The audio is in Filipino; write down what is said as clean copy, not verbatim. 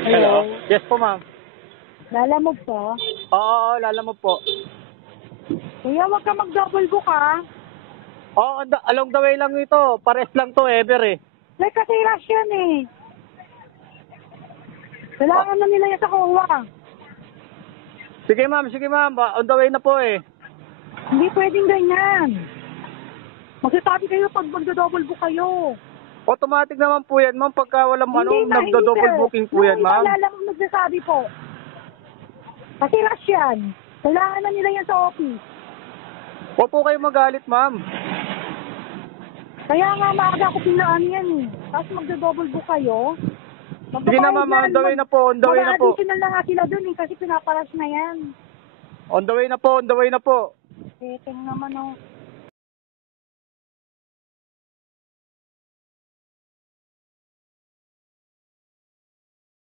Hello? Yes po, ma'am. Lala mo po? Oo, lala mo po. Kuya, wag ka mag-double book ha. Oo, along the way lang ito. Pares lang to, ever eh. Like kasi rush yan eh. Kailangan na nila yan sa kuha. Sige, ma'am. Sige, ma'am. On the way na po eh. Hindi pwedeng ganyan. Magsasabi kayo pag magdo-double book kayo. Automatic naman po yan, ma'am. Pagka walang Hindi na, hindi nagdo-double sir. booking po yan, ma'am. Yung ibang magsasabi po. Kasi rush yan. Kailangan na nila yan sa office. Huwag po kayo magalit, ma'am. Kaya nga maaga ko pinaan yan eh. Tapos magdo-double book kayo. Sige na, ma'am. On the way na po. On the way na po. Mag-additional na nga sila dun eh kasi pinaparas na yan. On the way na po. On the way na po. Eh, tingnan naman oh.